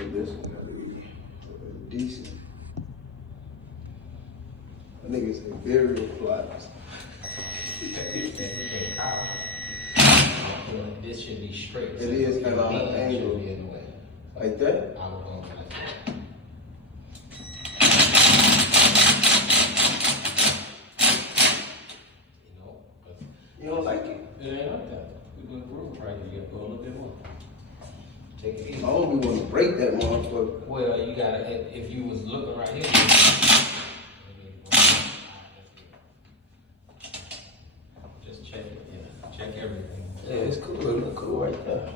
So this one gotta be decent. I think it's a burial plot. This should be straight. It is kind of on an angle. Be in the way. Like that? I would go like that. You know, but You don't like it? it ain't like that. We're gonna groove right here. Go a little bit more. Take it easy. I don't want to break that motherfucker. Well, you gotta, if you was looking right here. Just check it, yeah. Check everything. Yeah, it's cool. It look cool right there.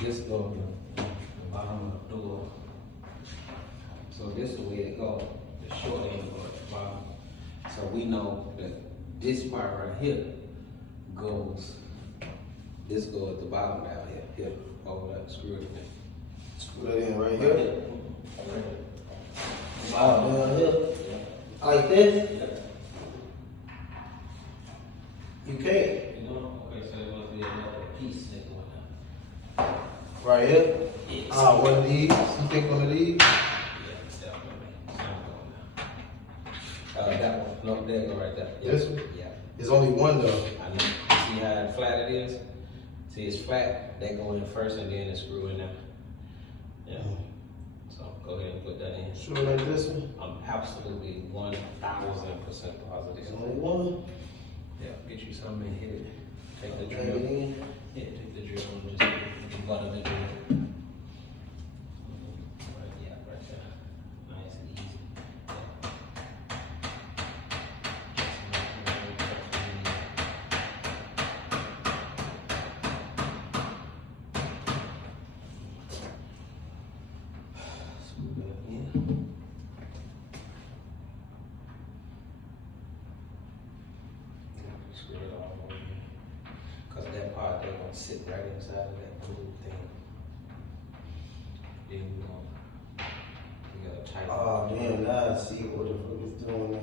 This go the bottom of the door. So this is the way it goes. The short end go at the bottom. So we know that this part right here goes. This goes at the bottom down here. Here, over that screw it in. Screw that in right here. Right. Oh, down here. Like this? You can't. You know? Okay, so it must be another piece that going out. Right here? Yes. Ah, one of these. You think one of these? Yeah, definitely. Some going out. That one. No, there go right there. Yeah. This one? Yeah. There's only one though. I know. See how flat it is? See, it's flat. That go in first and then it's screw in there. Yeah. So go ahead and put that in. Sure, like this one? I'm absolutely 1,000% There's positive. only one. Yeah, get you something and hit it. Take the Bring drill. it in. Yeah, take the drill and just butter the drill. Right, yeah, right there. Nice and easy. Smooth it up in. Screw it all over here. Cause that part they're gonna sit right inside of that blue thing. Then we gotta tighten. Oh, damn, now I see what the fuck it's doing now.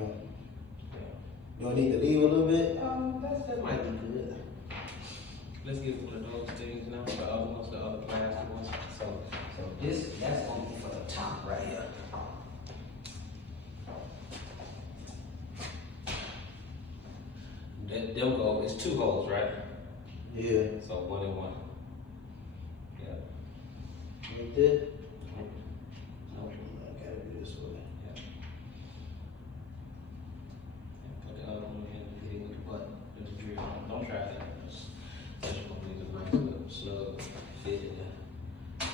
Yeah. You don't need to leave a little bit? That might be good. Let's get one of those things now, the other ones, the other plastic ones. So that's gonna be for the top right here. Them go, it's 2 holes, right? Yeah. So 1 and 1. Yeah. Like that? Nope. I gotta be this way. Yeah. And put the other one in and hit it with the butt, with the drill. Don't try that. That's gonna be the nice little slug fit in there.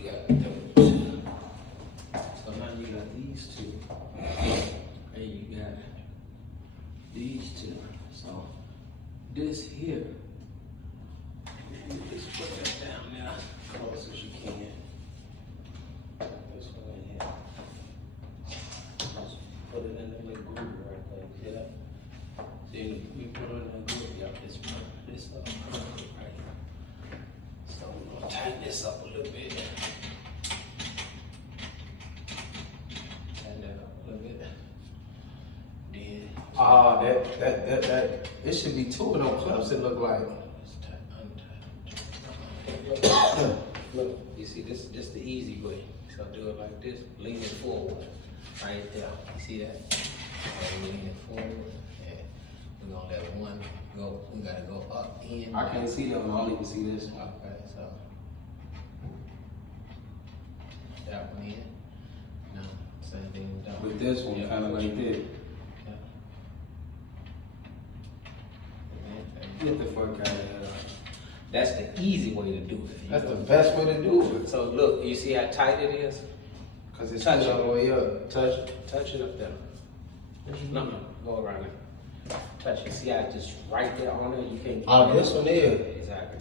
You got those. So now you got these 2. And you got these 2. So this here, you just put that down there close as you can. This one in here. Just put it in the little groove right there. See that? Then we put it in the groove. Yep, this perfect right here. So we're gonna tighten this up a little bit. Tighten that up a little bit. Then Ah, that, it should be 2 of them clips it look like. just untie. Look, you see this the easy way. So do it like this, lean it forward. Right there. You see that? And lean it forward. And we're gonna let one go. We gotta go up in. I can't see them, I only can see this one. Okay, so that one in. No, same thing with that one. With this one, Yeah, kinda like this. Yeah. Get the fuck out of here. That's the easy way to do it. That's the best way to do it. So look, you see how tight it is? Cause it's Touch all it. the way up. Touch it. Touch it up there. No, go around it. touch it. See how it's just right there on it? You can't. Oh, this one is. Exactly.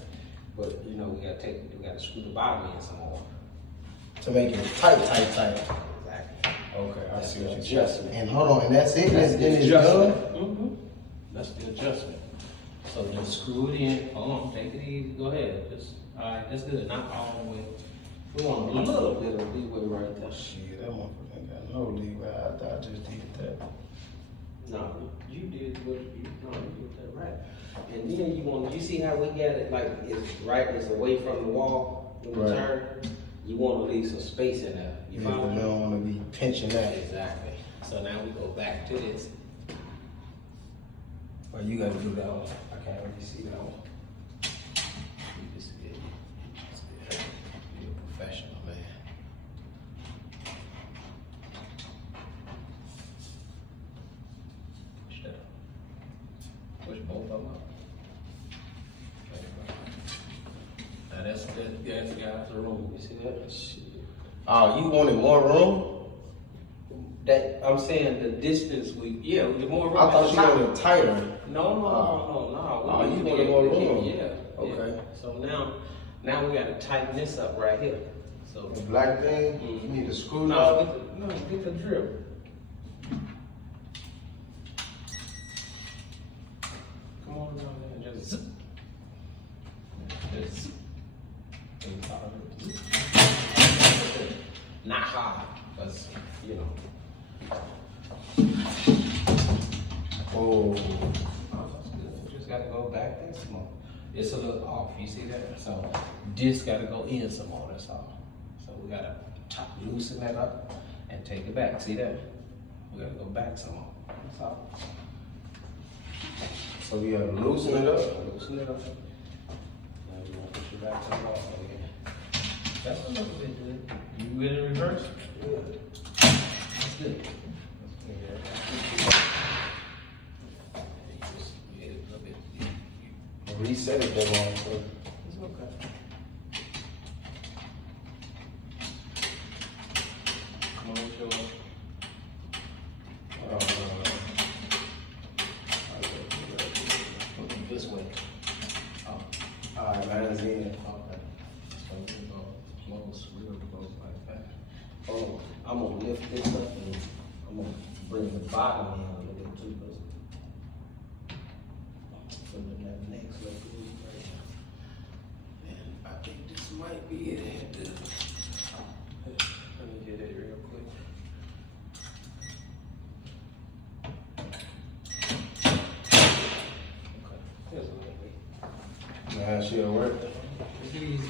But you know, we gotta screw the bottom in some more. To make it tight. Exactly. Okay, I see what you're adjustment. saying. And hold on, and that's it? That's Then the it's done? adjustment. Mm-hmm. That's the adjustment. So just screw it in. Hold on, take it easy. Go ahead. Just all right. That's good. Not all the way. We want a little bit of leeway right there. Shit, that motherfucker ain't got no leeway. I thought I just did that. No, you did what you did that right. And then you see how we got it like it's away from the wall when you turn. You want to leave some space in there. You follow me? You don't want to be pinching that. Exactly. So now we go back to this. Well, you got to do that one. I can't really see that one. You just get it. You're a professional, man. Push that up. Push both of them up. Now that's got the room. You see that? Shit. Oh, you wanted more room? That I'm saying the distance the more room. I thought you wanted tighter. No. Oh, you wanted more room. Yeah. Okay. Yeah. So now we gotta tighten this up right here. So The black thing, you need to screw no, up. get the drip. Come on down there and just zip. Just not hard, because you know. Oh. That's good. Just gotta go back there some more. It's a little off, you see that? So this gotta go in some more, that's all. So we gotta loosen that up and take it back. See that? We gotta go back some more. That's all. So we gotta loosen it up? Loosen it up. Now you wanna push it back to the wall again. That's a little bit good. You good in reverse? Good. That's good. Reset it that long. It's okay. Come on, show up. This way. Oh, Alright, mine's in. okay. So we go close, real close like that. Oh, I'm gonna lift this up and I'm gonna bring the bottom in a little bit too, because so then that next look good right now. And I think this might be it. Let me get it real quick. Okay, here's a little bit. Nah, she'll work. It's easy.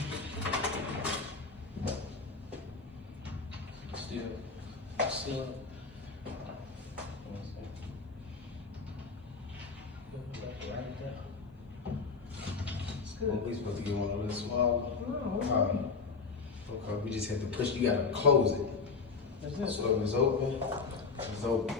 Still. Right there. It's good. Well, we supposed to get one a little smaller. No, Okay, we just have to push. You gotta close it. That's it. So if it's open, it's open.